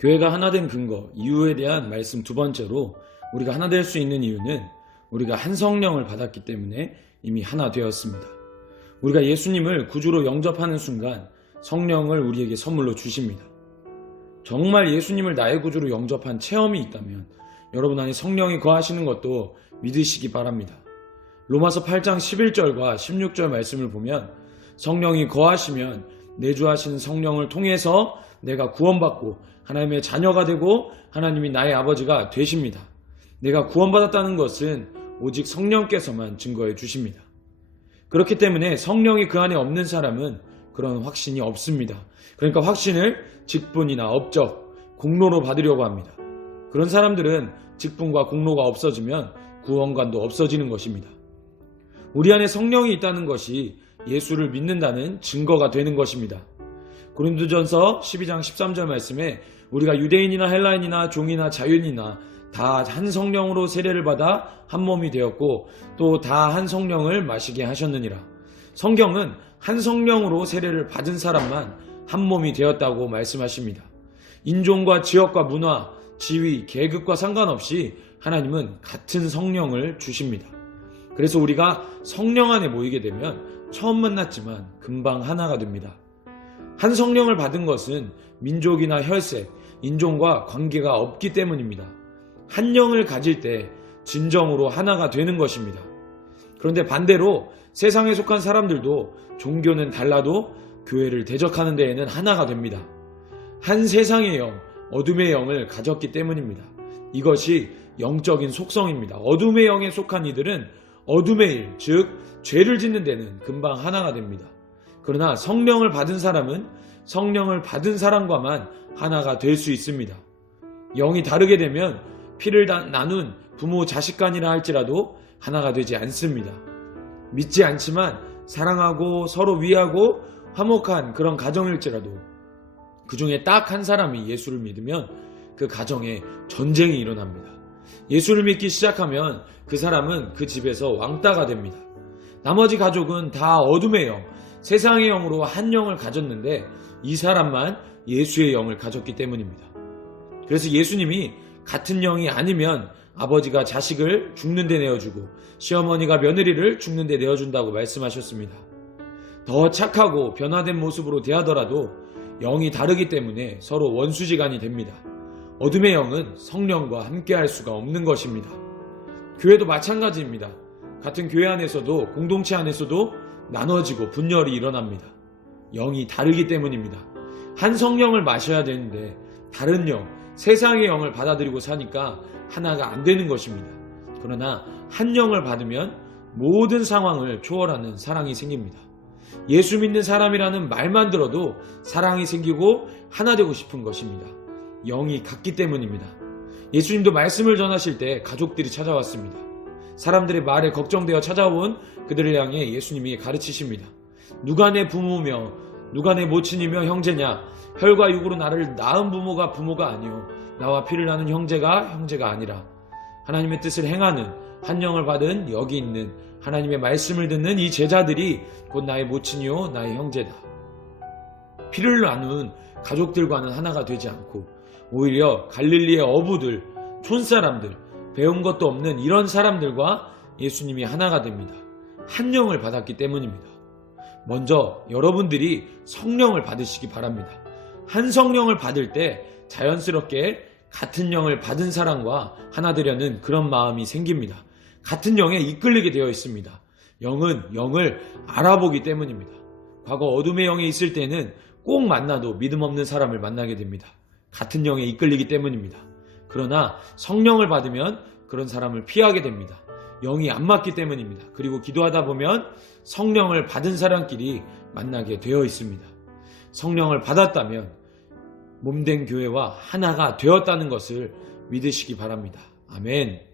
교회가 하나된 근거, 이유에 대한 말씀 두 번째로 우리가 하나 될 수 있는 이유는 우리가 한 성령을 받았기 때문에 이미 하나 되었습니다. 우리가 예수님을 구주로 영접하는 순간 성령을 우리에게 선물로 주십니다. 정말 예수님을 나의 구주로 영접한 체험이 있다면 여러분 안에 성령이 거하시는 것도 믿으시기 바랍니다. 로마서 8장 11절과 16절 말씀을 보면 성령이 거하시면 내주하시는 성령을 통해서 내가 구원받고 하나님의 자녀가 되고 하나님이 나의 아버지가 되십니다. 내가 구원받았다는 것은 오직 성령께서만 증거해 주십니다. 그렇기 때문에 성령이 그 안에 없는 사람은 그런 확신이 없습니다. 그러니까 확신을 직분이나 업적, 공로로 받으려고 합니다. 그런 사람들은 직분과 공로가 없어지면 구원관도 없어지는 것입니다. 우리 안에 성령이 있다는 것이 예수를 믿는다는 증거가 되는 것입니다. 고린도전서 12장 13절 말씀에 우리가 유대인이나 헬라인이나 종이나 자유인이나 다 한 성령으로 세례를 받아 한 몸이 되었고 또 다 한 성령을 마시게 하셨느니라. 성경은 한 성령으로 세례를 받은 사람만 한 몸이 되었다고 말씀하십니다. 인종과 지역과 문화, 지위, 계급과 상관없이 하나님은 같은 성령을 주십니다. 그래서 우리가 성령 안에 모이게 되면 처음 만났지만 금방 하나가 됩니다. 한 성령을 받은 것은 민족이나 혈색, 인종과 관계가 없기 때문입니다. 한 영을 가질 때 진정으로 하나가 되는 것입니다. 그런데 반대로 세상에 속한 사람들도 종교는 달라도 교회를 대적하는 데에는 하나가 됩니다. 한 세상의 영, 어둠의 영을 가졌기 때문입니다. 이것이 영적인 속성입니다. 어둠의 영에 속한 이들은 어둠의 일, 즉 죄를 짓는 데는 금방 하나가 됩니다. 그러나 성령을 받은 사람은 성령을 받은 사람과만 하나가 될 수 있습니다. 영이 다르게 되면 피를 나눈 부모 자식간이라 할지라도 하나가 되지 않습니다. 믿지 않지만 사랑하고 서로 위하고 화목한 그런 가정일지라도 그 중에 딱 한 사람이 예수를 믿으면 그 가정에 전쟁이 일어납니다. 예수를 믿기 시작하면 그 사람은 그 집에서 왕따가 됩니다. 나머지 가족은 다 어둠의 영, 세상의 영으로 한 영을 가졌는데 이 사람만 예수의 영을 가졌기 때문입니다. 그래서 예수님이 같은 영이 아니면 아버지가 자식을 죽는 데 내어주고 시어머니가 며느리를 죽는 데 내어준다고 말씀하셨습니다. 더 착하고 변화된 모습으로 대하더라도 영이 다르기 때문에 서로 원수지간이 됩니다. 어둠의 영은 성령과 함께할 수가 없는 것입니다. 교회도 마찬가지입니다. 같은 교회 안에서도 공동체 안에서도 나눠지고 분열이 일어납니다. 영이 다르기 때문입니다. 한 성령을 마셔야 되는데 다른 영, 세상의 영을 받아들이고 사니까 하나가 안 되는 것입니다. 그러나 한 영을 받으면 모든 상황을 초월하는 사랑이 생깁니다. 예수 믿는 사람이라는 말만 들어도 사랑이 생기고 하나 되고 싶은 것입니다. 영이 같기 때문입니다. 예수님도 말씀을 전하실 때 가족들이 찾아왔습니다. 사람들의 말에 걱정되어 찾아온 그들을 향해 예수님이 가르치십니다. 누가 내 부모며 누가 내 모친이며 형제냐? 혈과 육으로 나를 낳은 부모가 부모가 아니요 나와 피를 나눈 형제가 형제가 아니라 하나님의 뜻을 행하는 한 영을 받은 여기 있는 하나님의 말씀을 듣는 이 제자들이 곧 나의 모친이요 나의 형제다. 피를 나눈 가족들과는 하나가 되지 않고 오히려 갈릴리의 어부들, 촌사람들, 배운 것도 없는 이런 사람들과 예수님이 하나가 됩니다. 한 영을 받았기 때문입니다. 먼저 여러분들이 성령을 받으시기 바랍니다. 한 성령을 받을 때 자연스럽게 같은 영을 받은 사람과 하나 되려는 그런 마음이 생깁니다. 같은 영에 이끌리게 되어 있습니다. 영은 영을 알아보기 때문입니다. 과거 어둠의 영에 있을 때는 꼭 만나도 믿음 없는 사람을 만나게 됩니다. 같은 영에 이끌리기 때문입니다. 그러나 성령을 받으면 그런 사람을 피하게 됩니다. 영이 안 맞기 때문입니다. 그리고 기도하다 보면 성령을 받은 사람끼리 만나게 되어 있습니다. 성령을 받았다면 몸된 교회와 하나가 되었다는 것을 믿으시기 바랍니다. 아멘.